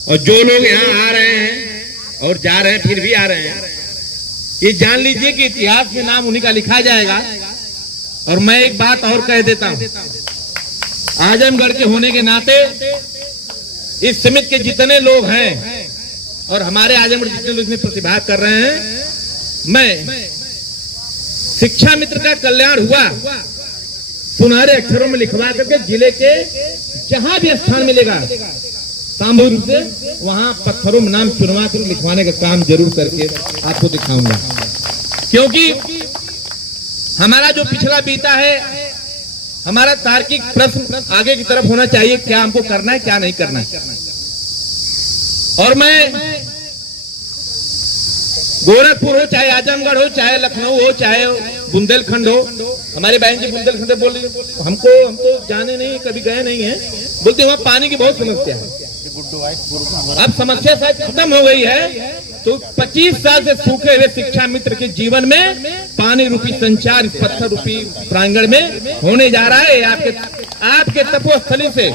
और जो लोग यहाँ आ रहे हैं और जा रहे हैं फिर भी आ रहे हैं, ये जान लीजिए कि इतिहास में नाम उन्हीं का लिखा जाएगा। और मैं एक बात और कह देता हूं, आजमगढ़ के होने के नाते इस समिति के जितने लोग हैं और हमारे आजमगढ़ जितने लोग इसमें प्रतिभाग कर रहे हैं, मैं शिक्षा मित्र का कल्याण हुआ सुनहरे अक्षरों में लिखवा करके जिले के जहां भी स्थान मिलेगा सामूहिक रूप से वहां पत्थरों में नाम चुनवा कर लिखवाने का काम जरूर करके आपको दिखाऊंगा। क्योंकि हमारा जो पिछला बीता है, हमारा तार्किक प्रश्न आगे की तरफ होना चाहिए, क्या हमको करना है क्या नहीं करना है। और मैं गोरखपुर हो चाहे आजमगढ़ हो चाहे लखनऊ हो चाहे बुंदेलखंड हो, हमारे बहन जी बुंदेलखंड बोल रही हम तो जाने नहीं, कभी गए नहीं है, बोलते वहां पानी की बहुत समस्या है। अब समस्या शायद खत्म हो गई है, तो 25 साल से सूखे हुए शिक्षा मित्र के जीवन में पानी रूपी संचार इस पत्थर रूपी प्रांगण में होने जा रहा है। आपके तपोस्थली से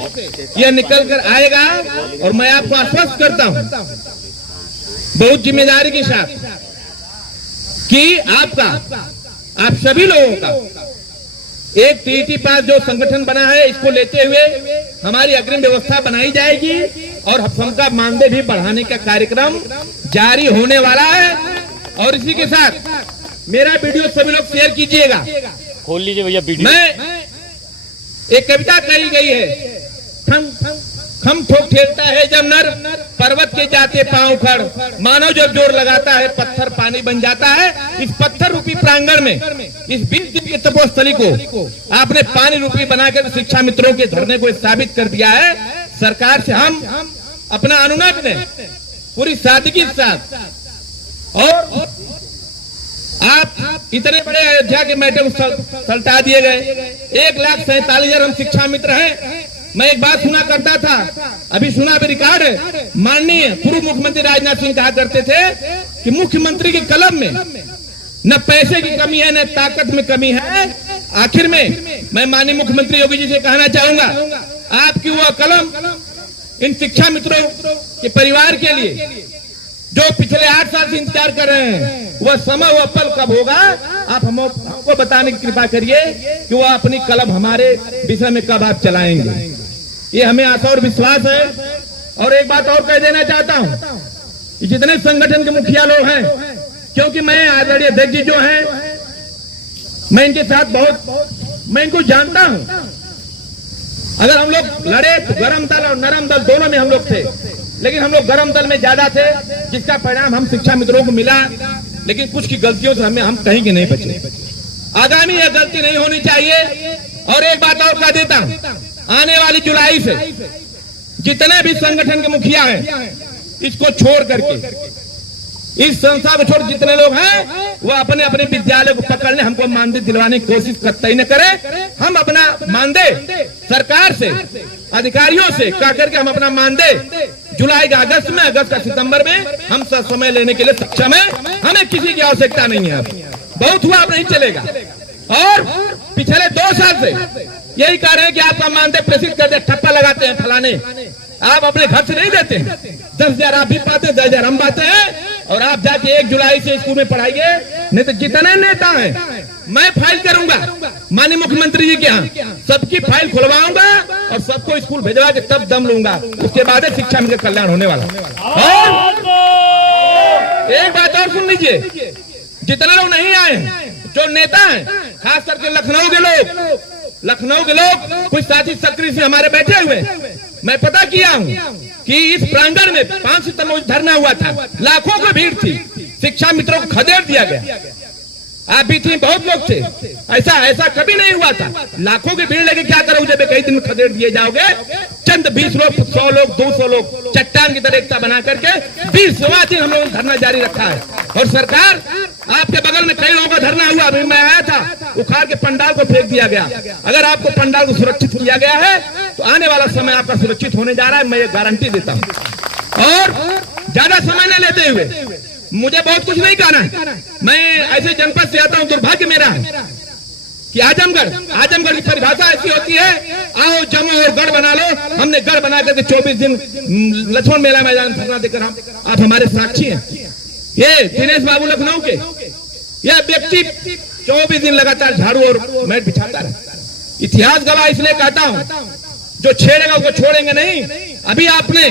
यह निकल कर आएगा और मैं आपको आश्वस्त करता हूं बहुत जिम्मेदारी के साथ कि आप सभी लोगों का एक टीटी पास जो संगठन बना है, इसको लेते हुए हमारी अग्रिम व्यवस्था बनाई जाएगी और हमका मानदेय भी बढ़ाने का कार्यक्रम जारी होने वाला है। और इसी के साथ मेरा वीडियो सभी लोग शेयर कीजिएगा, खोल लीजिए भैया वीडियो। मैं एक कविता कही गई है, खम ठोक ठेलता है जब नर पर्वत के जाते पांव खड़, मानव जब जोर लगाता है पत्थर पानी बन जाता है। इस पत्थर रूपी प्रांगण में इस 20 दिन की तपोस्थली को आपने पानी रूपी बनाकर शिक्षा मित्रों के धरने को साबित कर दिया है। सरकार से हम अपना अनुनय पूरी सादगी के साथ, और आप इतने बड़े अयोध्या के मैटर सल्टा दिए गए, 1,47,000 हम शिक्षा मित्र हैं। मैं एक बात सुना करता था, अभी सुना भी रिकॉर्ड है, माननीय पूर्व मुख्यमंत्री राजनाथ सिंह कहा करते थे कि मुख्यमंत्री की कलम में न पैसे की कमी है न ताकत में कमी है। आखिर में मैं माननीय मुख्यमंत्री योगी जी से कहना चाहूंगा, आपकी वह कलम इन शिक्षा मित्रों के परिवार के लिए जो पिछले 8 साल से इंतजार कर रहे हैं, वह समय वह पल कब होगा, आप हमको बताने की कृपा करिए कि वह अपनी कलम हमारे विषय में कब आप चलाएंगे। ये हमें आशा और विश्वास है। और एक बात और कह देना चाहता हूं, जितने संगठन के मुखिया लोग हैं, क्योंकि मैं आदरणीय अध्यक्ष जी जो हैं, मैं इनके साथ मैं इनको जानता हूं। अगर हम लोग लड़े तो गरम दल और नरम दल दोनों में हम लोग थे, लेकिन हम लोग गरम दल में ज्यादा थे, जिसका परिणाम हम शिक्षा मित्रों को मिला। लेकिन कुछ की गलतियों से हम कहीं के नहीं बचे। आगामी यह गलती नहीं होनी चाहिए। और एक बात और कह देता हूं, आने वाली जुलाई से जितने भी संगठन के मुखिया हैं, इसको छोड़ करके इस संस्था को छोड़ जितने लोग हैं, वो अपने अपने विद्यालय को पकड़ने हमको मानदेय दिलवाने की कोशिश कतई न करें। हम अपना मानदेय सरकार से, अधिकारियों से कह करके हम अपना मानदेय जुलाई का अगस्त में, अगस्त का सितंबर में हम सब समय लेने के लिए सक्षम है। हमें किसी की आवश्यकता नहीं है। बहुत हुआ अब नहीं चलेगा। और पिछले 2 साल से यही कह रहे हैं कि आपका मानदेय प्रेषित कर दे, ठप्पा लगाते हैं फलाने, आप अपने घर से नहीं देते हैं। 10,000 आप भी पाते हैं, 10,000 हम पाते हैं। और आप जाके 1 जुलाई से स्कूल में पढ़ाइए, नहीं तो जितने नेता हैं मैं फाइल करूंगा माननीय मुख्यमंत्री जी के यहाँ, सबकी फाइल खुलवाऊंगा और सबको स्कूल भेजवा के तब दम लूंगा। उसके बाद शिक्षा में कल्याण होने वाला। और एक बात और सुन लीजिए, जितने लोग नहीं आए हैं, जो नेता हैं, खास करके लखनऊ के लोग कुछ साथी सक्रिय से हमारे बैठे हुए, मैं पता किया हूं कि इस प्रांगण में 5 सितंबर को धरना हुआ था, लाखों की भीड़ थी, शिक्षा मित्रों को खदेड़ दिया गया। आप भी थी, बहुत लोग थे। ऐसा कभी नहीं हुआ था। लाखों की भीड़ लेके क्या करोगे जब कई दिन में खदेड़ दिए जाओगे। चंद 20 लोग, 100 लोग, 200 लोग चट्टान की तरह एकता बना करके 20वां दिन हम लोगों ने धरना जारी रखा है। और सरकार, आपके बगल में कई लोगों का धरना हुआ, अभी मैं आया था, उखाड़ के पंडाल को फेंक दिया गया। अगर आपको पंडाल को सुरक्षित किया गया है तो आने वाला समय आपका सुरक्षित होने जा रहा है, मैं ये गारंटी देता हूं। और ज्यादा समय न लेते हुए, मुझे बहुत कुछ नहीं कहना है, मैं ऐसे जनपद से आता हूं, दुर्भाग्य मेरा है कि आजमगढ़ की परिभाषा ऐसी होती है, आओ जमो और गढ़ बना लो। हमने गढ़ बना करके 24 दिन लक्ष्मण मेला मैदान धरना देकर आप हमारे साक्षी हैं। ये दिनेश बाबू लखनऊ के, यह व्यक्ति 24 दिन लगातार झाड़ू और मैट बिछाता रहा। इतिहास गवाह इसलिए कहता हूं, जो छेड़ेगा उसको छोड़ेंगे नहीं। अभी आपने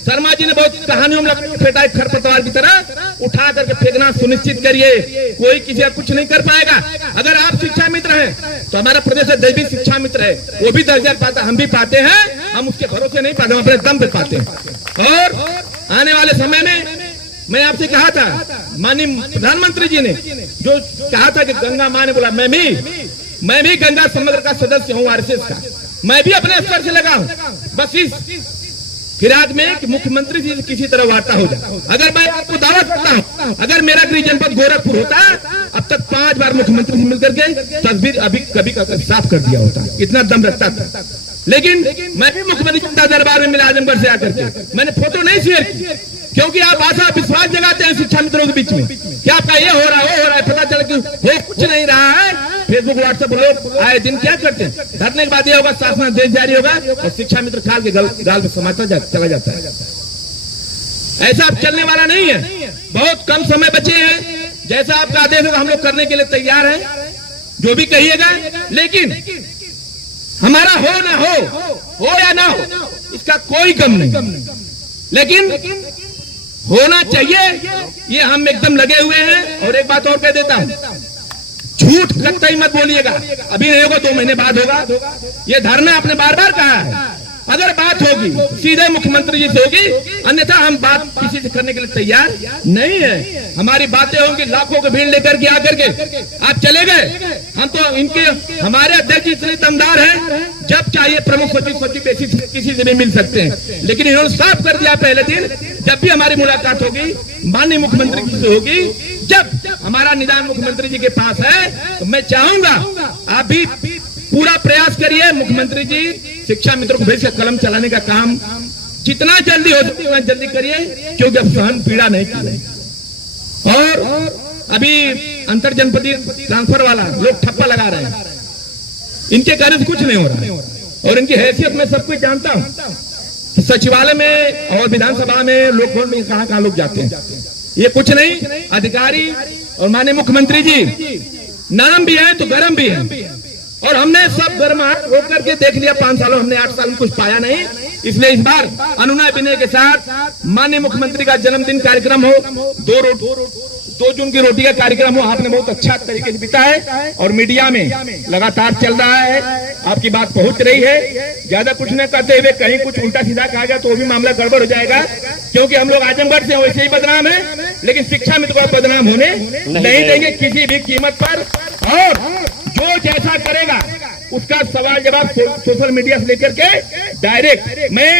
शर्मा जी ने बहुत कहानियों में फेंटा, खरपतवार की तरह उठा करके फेंकना सुनिश्चित करिए, कोई किसी का कुछ नहीं कर पाएगा। अगर आप शिक्षा मित्र हैं तो हमारा प्रदेश दैविक शिक्षा मित्र है, वो भी दर्जा पाता, हम भी पाते हैं। हम उसके भरोसे नहीं पाते, हम अपने दम पे पाते हैं। और आने वाले समय में मैं आपसे कहा था, माननीय प्रधानमंत्री जी ने जो कहा था कि गंगा मां ने बोला, मैं भी गंगा समग्र का सदस्य हूँ, आरएसएस का। मैं भी अपने स्तर से लगा हूँ, बस इस फिराक में कि मुख्यमंत्री जी से किसी तरह वार्ता हो जाए। अगर मैं आपको दावा करता हूँ, अगर मेरा गृह जनपद गोरखपुर होता, अब तक 5 बार मुख्यमंत्री से मिलकर के तस्वीर अभी कभी साफ कर दिया होता, इतना दम रखता था। लेकिन मैं भी मुख्यमंत्री जनता दरबार में मिला आजमगढ़ से आकर के, मैंने फोटो नहीं शेयर की, क्योंकि आप आशा विश्वास जगाते हैं शिक्षा मित्रों के बीच में कि आपका ये हो रहा है, पता चले कि हो कुछ नहीं रहा है। फेसबुक व्हाट्सएप लोग आए दिन क्या करते हैं, धरने के बाद ये होगा, शासनादेश जारी होगा और शिक्षा मित्र खाल के गाल में समाता चला जाता है। ऐसा अब चलने वाला नहीं है। बहुत कम समय बचे हैं, जैसा आपका आदेश होगा हम लोग करने के लिए तैयार हैं, जो भी कहिएगा। लेकिन हमारा हो ना हो या ना हो, इसका कोई गम नहीं, लेकिन होना चाहिए, ये हम एकदम लगे हुए हैं। और एक बात और कह देता हूं, झूठ कतई मत बोलिएगा, अभी नहीं होगा 2 महीने बाद होगा। ये धरना आपने बार बार कहा है, अगर बात होगी सीधे मुख्यमंत्री जी से होगी, अन्यथा हम बात किसी से करने के लिए तैयार नहीं है। हमारी बातें होंगी, लाखों की भीड़ लेकर के आकर के आप चले गए। हम तो इनके हमारे अध्यक्ष इतने दमदार हैं, जब चाहिए प्रमुख सचिव किसी से भी मिल सकते हैं। लेकिन इन्होंने साफ कर दिया पहले दिन, जब भी हमारी मुलाकात होगी माननीय मुख्यमंत्री जी से होगी, जब हमारा निदान मुख्यमंत्री जी के पास है, तो मैं चाहूंगा आप भी पूरा प्रयास करिए। मुख्यमंत्री जी शिक्षा मित्रों को भेज कर कलम चलाने का काम जितना जल्दी हो सके उतना जल्दी करिए, क्योंकि अब सहन पीड़ा नहीं की। और अभी अंतर जनपदीय ट्रांसफर वाला लोग ठप्पा लगा रहे हैं, इनके कार्य से कुछ नहीं हो रहा है। और इनकी हैसियत मैं सब कुछ जानता हूँ, सचिवालय में और विधानसभा में लोग में कहाँ लोग जाते हैं, ये कुछ नहीं। अधिकारी और माननीय मुख्यमंत्री जी नरम भी है तो गर्म भी है, और हमने सब गर्माहट होकर के देख लिया। 5 सालों हमने 8 साल में कुछ पाया नहीं, इसलिए इस बार अनुनय विनय के साथ माननीय मुख्यमंत्री का जन्मदिन कार्यक्रम हो, 2 जून की रोटी का कार्यक्रम हो, आपने बहुत अच्छा तरीके से बिताया और मीडिया में लगातार चल रहा है, आपकी बात पहुंच रही है। ज्यादा कुछ न करते हुए कहीं कुछ उल्टा सीधा कहा गया तो वो भी मामला गड़बड़ हो जाएगा, क्योंकि हम लोग आजमगढ़ से वैसे ही बदनाम है, लेकिन शिक्षा मित्र को बदनाम होने नहीं देंगे किसी भी कीमत पर। और जो जैसा करेगा उसका सवाल जवाब सोशल मीडिया से लेकर के डायरेक्ट मैं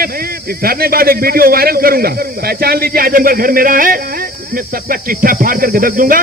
इस धरने के बाद एक वीडियो वायरल करूंगा, पहचान लीजिए आजमगढ़ घर मेरा है, उसमें सबका चिट्ठा फाड़ करके रख दूंगा।